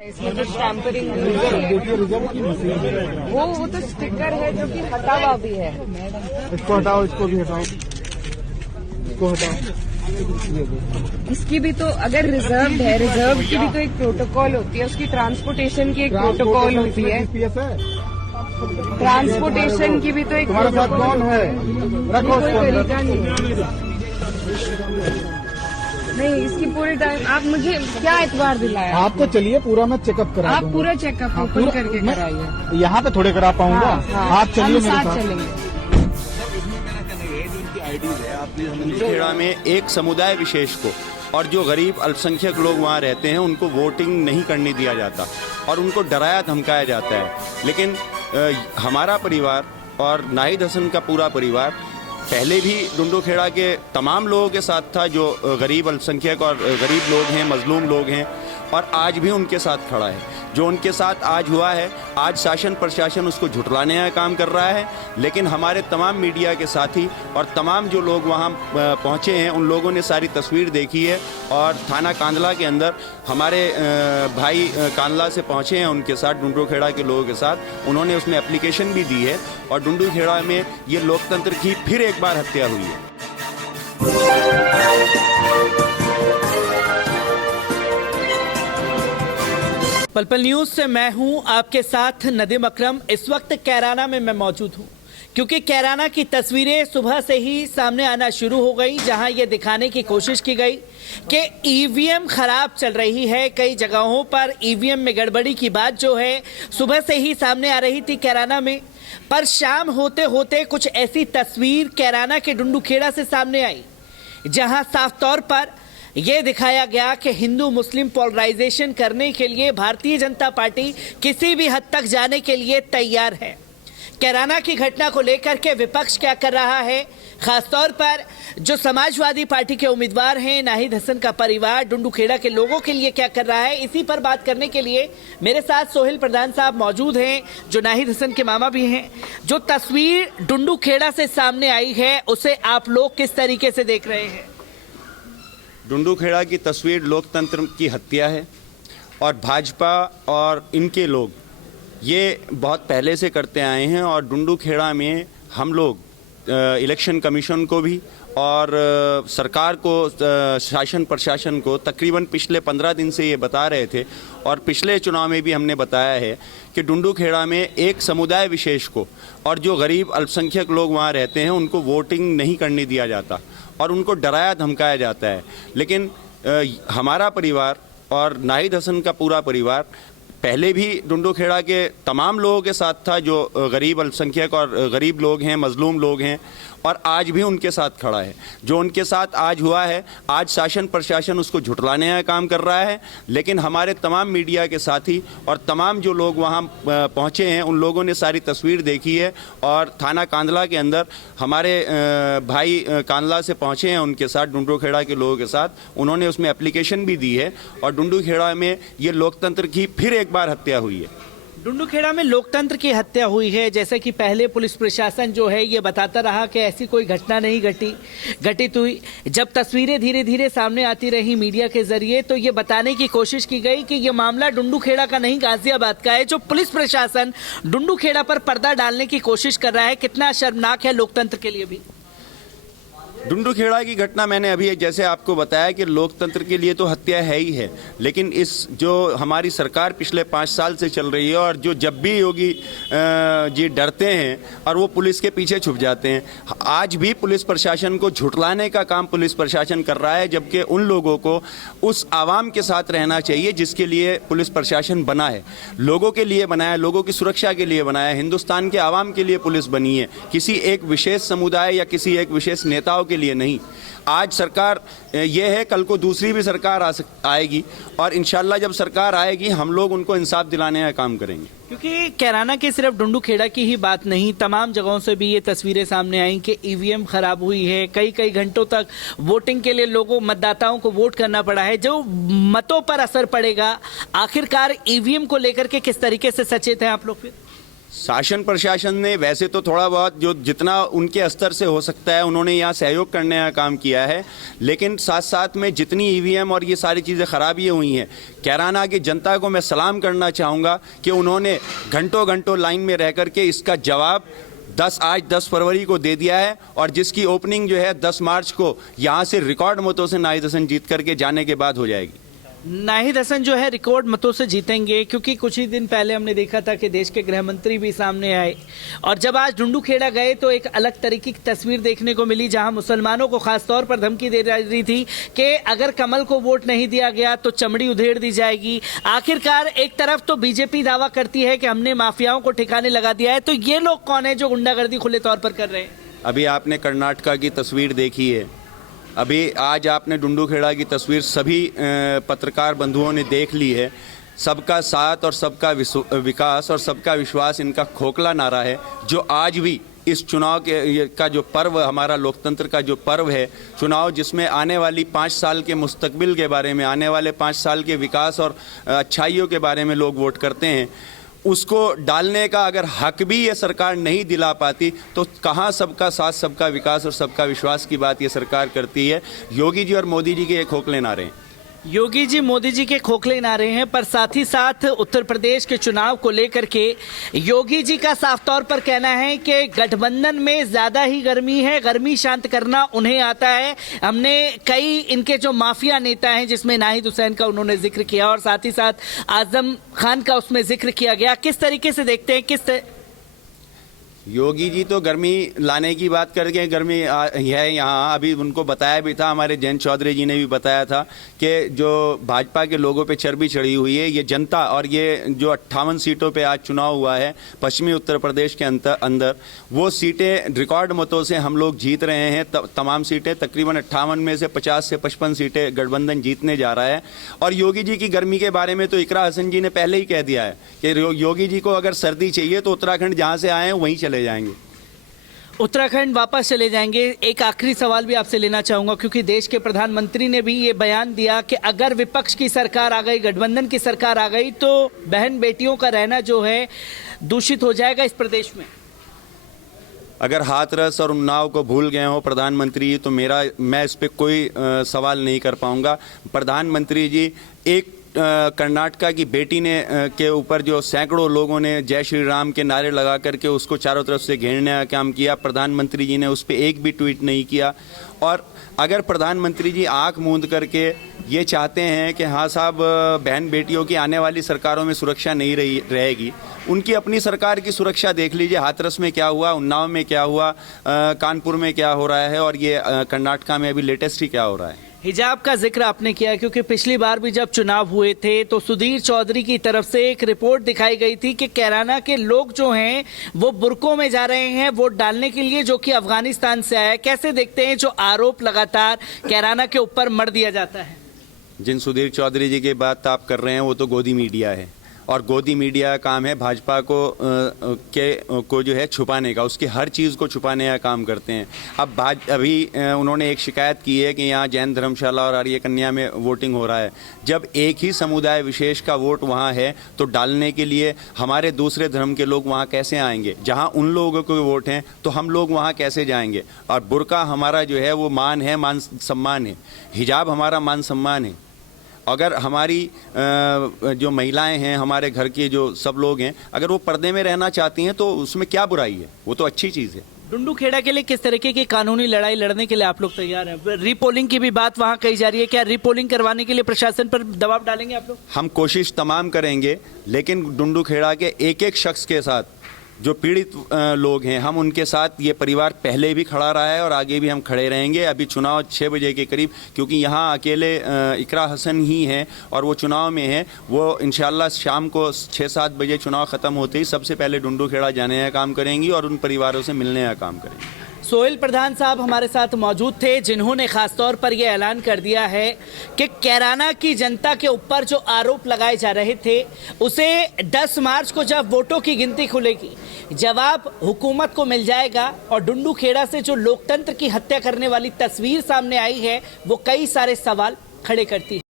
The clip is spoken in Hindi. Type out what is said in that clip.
इसमें जो स्टैम्परिंग वो तो स्टिकर है जो कि हटा हुआ भी है। इसको हटाओ, इसको भी हटाओ, इसको हटाओ। इसकी भी तो अगर रिजर्व है, रिजर्व की भी तो एक प्रोटोकॉल होती है, उसकी ट्रांसपोर्टेशन की एक प्रोटोकॉल होती है। ट्रांसपोर्टेशन की भी तो एक तुम्हारे साथ कौन है? रखो तरीका नहीं, इसकी पूरी टाइम आप मुझे क्या एतबार दिलाया? आप तो चलिए पूरा मैं चेकअप करा आप पूरा चेकअप ओपन करके कराइए। यहाँ पे थोड़े करा पाऊंगा। आप चलिए मेरे साथ चलेंगे। खेड़ा में एक समुदाय विशेष को और जो गरीब अल्पसंख्यक लोग वहाँ रहते हैं उनको वोटिंग नहीं करने दिया जाता और उनको डराया धमकाया जाता है। लेकिन हमारा परिवार और नाहिद हसन का पूरा परिवार पहले भी डुंडूखेड़ा के तमाम लोगों के साथ था, जो गरीब अल्पसंख्यक और गरीब लोग हैं, मजलूम लोग हैं, और आज भी उनके साथ खड़ा है। जो उनके साथ आज हुआ है, आज शासन प्रशासन उसको झुठलाने का काम कर रहा है, लेकिन हमारे तमाम मीडिया के साथी और तमाम जो लोग वहाँ पहुँचे हैं उन लोगों ने सारी तस्वीर देखी है और थाना कांदला के अंदर हमारे भाई कांदला से पहुँचे हैं उनके साथ, डुंडूखेड़ा के लोगों के साथ। उन्होंने उसमें एप्लीकेशन भी दी है और डुंडूखेड़ा में ये लोकतंत्र की फिर एक बार हत्या हुई है। पल पल न्यूज से मैं हूं आपके साथ नदीम अकरम। इस वक्त कैराना में मैं मौजूद हूं क्योंकि कैराना की तस्वीरें सुबह से ही सामने आना शुरू हो गई, जहां ये दिखाने की कोशिश की गई कि ईवीएम खराब चल रही है। कई जगहों पर ईवीएम में गड़बड़ी की बात जो है सुबह से ही सामने आ रही थी कैराना में, पर शाम होते होते कुछ ऐसी तस्वीर कैराना के डुंडूखेड़ा से सामने आई जहां साफ तौर पर यह दिखाया गया कि हिंदू मुस्लिम पोलराइजेशन करने के लिए भारतीय जनता पार्टी किसी भी हद तक जाने के लिए तैयार है। कैराना की घटना को लेकर के विपक्ष क्या कर रहा है, खासतौर पर जो समाजवादी पार्टी के उम्मीदवार हैं, नाहिद हसन का परिवार डुंडूखेड़ा के लोगों के लिए क्या कर रहा है, इसी पर बात करने के लिए मेरे साथ सोहेल प्रधान साहब मौजूद हैं, जो नाहिद हसन के मामा भी हैं। जो तस्वीर डुंडूखेड़ा से सामने आई है उसे आप लोग किस तरीके से देख रहे हैं? डुंडूखेड़ा की तस्वीर लोकतंत्र की हत्या है और भाजपा और इनके लोग ये बहुत पहले से करते आए हैं। और डुंडूखेड़ा में हम लोग इलेक्शन कमीशन को भी और सरकार को, शासन प्रशासन को तकरीबन पिछले 15 दिन से ये बता रहे थे और पिछले चुनाव में भी हमने बताया है कि डुंडूखेड़ा में एक समुदाय विशेष को और जो गरीब अल्पसंख्यक लोग वहाँ रहते हैं उनको वोटिंग नहीं करने दिया जाता और उनको डराया धमकाया जाता है। लेकिन हमारा परिवार और नाहिद हसन का पूरा परिवार पहले भी डुंडूखेड़ा के तमाम लोगों के साथ था, जो गरीब अल्पसंख्यक और गरीब लोग हैं, मजलूम लोग हैं, और आज भी उनके साथ खड़ा है। जो उनके साथ आज हुआ है, आज शासन प्रशासन उसको झुठलाने का काम कर रहा है, लेकिन हमारे तमाम मीडिया के साथी और तमाम जो लोग वहाँ पहुँचे हैं उन लोगों ने सारी तस्वीर देखी है और थाना कांदला के अंदर हमारे भाई कांदला से पहुँचे हैं उनके साथ, डुंडूखेड़ा के लोगों के साथ। उन्होंने उसमें एप्लीकेशन भी दी है और डुंडूखेड़ा में ये लोकतंत्र की फिर एक बार हत्या हुई है। डुंडूखेड़ा में लोकतंत्र की हत्या हुई है, जैसे कि पहले पुलिस प्रशासन जो है ये बताता रहा कि ऐसी कोई घटना नहीं घटित हुई। जब तस्वीरें धीरे धीरे सामने आती रही मीडिया के जरिए तो ये बताने की कोशिश की गई कि ये मामला डुंडूखेड़ा का नहीं गाजियाबाद का है। जो पुलिस प्रशासन डुंडूखेड़ा पर पर्दा डालने की कोशिश कर रहा है, कितना शर्मनाक है लोकतंत्र के लिए भी। डुंडूखेड़ा की घटना मैंने अभी जैसे आपको बताया कि लोकतंत्र के लिए तो हत्या है ही है, लेकिन इस जो हमारी सरकार पिछले 5 साल से चल रही है और जो जब भी योगी जी डरते हैं और वो पुलिस के पीछे छुप जाते हैं, आज भी पुलिस प्रशासन को झुठलाने का काम पुलिस प्रशासन कर रहा है, जबकि उन लोगों को उस आवाम के साथ रहना चाहिए जिसके लिए पुलिस प्रशासन बना है, लोगों के लिए बना है, लोगों की सुरक्षा के लिए बनाया है, हिंदुस्तान के आवाम के लिए पुलिस बनी है, किसी एक विशेष समुदाय या किसी एक विशेष नेताओं के लिए नहीं। आज सरकार ये है, कल को दूसरी भी सरकार आएगी और इंशाल्लाह जब सरकार आएगी हम लोग उनको इंसाफ दिलाने का काम करेंगे। क्योंकि कैराना के सिर्फ डुंडूखेड़ा की ही बात नहीं, तमाम जगहों से भी ये तस्वीरें सामने आई कि ईवीएम खराब हुई है, कई घंटों तक वोटिंग के लिए लोगों मतदाताओं को वोट करना पड़ा है, जो मतों पर असर पड़ेगा। आखिरकार ईवीएम को लेकर के किस तरीके से सचेत हैं आप लोग? फिर शासन प्रशासन ने वैसे तो थोड़ा बहुत जो जितना उनके स्तर से हो सकता है उन्होंने यहाँ सहयोग करने का काम किया है, लेकिन साथ साथ में जितनी ईवीएम और ये सारी चीज़ें खराबियाँ हुई हैं, कैराना की जनता को मैं सलाम करना चाहूँगा कि उन्होंने घंटों घंटों लाइन में रह करके इसका जवाब आज 10 फरवरी को दे दिया है, और जिसकी ओपनिंग जो है 10 मार्च को यहाँ से रिकॉर्ड मतों से नाहिद हसन जीत करके जाने के बाद हो जाएगी। नाहिद हसन जो है रिकॉर्ड मतों से जीतेंगे, क्योंकि कुछ ही दिन पहले हमने देखा था कि देश के गृह मंत्री भी सामने आए, और जब आज डुंडूखेड़ा गए तो एक अलग तरीके की तस्वीर देखने को मिली, जहां मुसलमानों को खासतौर पर धमकी दे रही थी कि अगर कमल को वोट नहीं दिया गया तो चमड़ी उधेड़ दी जाएगी। आखिरकार एक तरफ तो बीजेपी दावा करती है कि हमने माफियाओं को ठिकाने लगा दिया है, तो ये लोग कौन है जो गुंडागर्दी खुले तौर पर कर रहे हैं? अभी आपने कर्नाटका की तस्वीर देखी है, अभी आज आपने डुंडूखेड़ा की तस्वीर सभी पत्रकार बंधुओं ने देख ली है। सबका साथ और सबका विकास और सबका विश्वास इनका खोखला नारा है, जो आज भी इस चुनाव का जो पर्व, हमारा लोकतंत्र का जो पर्व है, चुनाव जिसमें आने वाली 5 साल के मुस्तकबिल के बारे में, आने वाले 5 साल के विकास और अच्छाइयों के बारे में लोग वोट करते हैं, उसको डालने का अगर हक भी ये सरकार नहीं दिला पाती तो कहाँ सबका साथ, सबका विकास और सबका विश्वास की बात ये सरकार करती है। योगी जी और मोदी जी के ये खोखले नारे हैं। योगी जी मोदी जी के खोखले नारे हैं, पर साथ ही साथ उत्तर प्रदेश के चुनाव को लेकर के योगी जी का साफ तौर पर कहना है कि गठबंधन में ज्यादा ही गर्मी है, गर्मी शांत करना उन्हें आता है। हमने कई इनके जो माफिया नेता हैं, जिसमें नाहिद हुसैन का उन्होंने जिक्र किया और साथ ही साथ आजम खान का उसमें जिक्र किया गया, किस तरीके से देखते हैं? योगी जी तो गर्मी लाने की बात करके गर्मी है यहाँ। अभी उनको बताया भी था, हमारे जयंत चौधरी जी ने भी बताया था कि जो भाजपा के लोगों पे चर्बी चढ़ी हुई है, ये जनता, और ये जो 58 सीटों पे आज चुनाव हुआ है पश्चिमी उत्तर प्रदेश के अंदर, वो सीटें रिकॉर्ड मतों से हम लोग जीत रहे हैं। तमाम सीटें तकरीबन 58 में से 50 से 55 सीटें गठबंधन जीतने जा रहा है। और योगी जी की गर्मी के बारे में तो इकरा हसन जी ने पहले ही कह दिया है कि योगी जी को अगर सर्दी चाहिए तो उत्तराखंड जहाँ से आए हैं वहीं चले जाएंगे, उत्तराखंड वापस चले जाएंगे। एक आखिरी सवाल भी आपसे लेना चाहूंगा, क्योंकि देश के प्रधानमंत्री ने भी ये बयान दिया कि अगर विपक्ष की सरकार आ गई, गठबंधन की सरकार आ गई, तो बहन बेटियों का रहना जो है दूषित हो जाएगा इस प्रदेश में। अगर हाथरस और उन्नाव को भूल गए हो प्रधानमंत्री, तो मैं इस पे कोई सवाल नहीं कर पाऊंगा। प्रधानमंत्री जी एक कर्नाटका की बेटी ने के ऊपर जो सैकड़ों लोगों ने जय श्री राम के नारे लगा करके उसको चारों तरफ से घेरने का काम किया, प्रधानमंत्री जी ने उस पर एक भी ट्वीट नहीं किया। और अगर प्रधानमंत्री जी आंख मूंद करके ये चाहते हैं कि हाँ साहब, बहन बेटियों की आने वाली सरकारों में सुरक्षा नहीं रहेगी, उनकी अपनी सरकार की सुरक्षा देख लीजिए। हाथरस में क्या हुआ, उन्नाव में क्या हुआ, कानपुर में क्या हो रहा है, और ये कर्नाटका में अभी लेटेस्ट ही क्या हो रहा है। हिजाब का जिक्र आपने किया, क्योंकि पिछली बार भी जब चुनाव हुए थे तो सुधीर चौधरी की तरफ से एक रिपोर्ट दिखाई गई थी कि कैराना के लोग जो हैं वो बुरकों में जा रहे हैं वोट डालने के लिए, जो कि अफगानिस्तान से आया है। कैसे देखते हैं जो आरोप लगातार कैराना के ऊपर मढ़ दिया जाता है? जिन सुधीर चौधरी जी की बात आप कर रहे हैं वो तो गोदी मीडिया है, और गोदी मीडिया का काम है भाजपा को जो है छुपाने का, उसकी हर चीज़ को छुपाने का काम करते हैं। अभी उन्होंने एक शिकायत की है कि यहाँ जैन धर्मशाला और आर्य कन्या में वोटिंग हो रहा है। जब एक ही समुदाय विशेष का वोट वहाँ है तो डालने के लिए हमारे दूसरे धर्म के लोग वहाँ कैसे आएंगे? जहाँ उन लोगों के वोट हैं तो हम लोग वहाँ कैसे जाएंगे? और बुर्का हमारा जो है वो मान है, मान सम्मान है। हिजाब हमारा मान सम्मान है। अगर हमारी जो महिलाएं हैं, हमारे घर के जो सब लोग हैं, अगर वो पर्दे में रहना चाहती हैं तो उसमें क्या बुराई है? वो तो अच्छी चीज़ है। डुंडूखेड़ा के लिए किस तरीके की कानूनी लड़ाई लड़ने के लिए आप लोग तैयार हैं? रीपोलिंग की भी बात वहां कही जा रही है, क्या रीपोलिंग करवाने के लिए प्रशासन पर दबाव डालेंगे आप लोग? हम कोशिश तमाम करेंगे, लेकिन डुंडूखेड़ा के एक एक शख्स के साथ जो पीड़ित लोग हैं, हम उनके साथ, ये परिवार पहले भी खड़ा रहा है और आगे भी हम खड़े रहेंगे। अभी चुनाव 6 बजे के करीब, क्योंकि यहाँ अकेले इकरा हसन ही हैं और वो चुनाव में हैं, वो इंशाल्लाह शाम को 6-7 बजे चुनाव ख़त्म होते ही सबसे पहले डुंडूखेड़ा जाने का काम करेंगी और उन परिवारों से मिलने का काम करेंगी। सोहेल प्रधान साहब हमारे साथ मौजूद थे, जिन्होंने खासतौर पर यह ऐलान कर दिया है कि कैराना की जनता के ऊपर जो आरोप लगाए जा रहे थे उसे 10 मार्च को जब वोटों की गिनती खुलेगी जवाब हुकूमत को मिल जाएगा। और डुंडूखेड़ा से जो लोकतंत्र की हत्या करने वाली तस्वीर सामने आई है वो कई सारे सवाल खड़े करती है।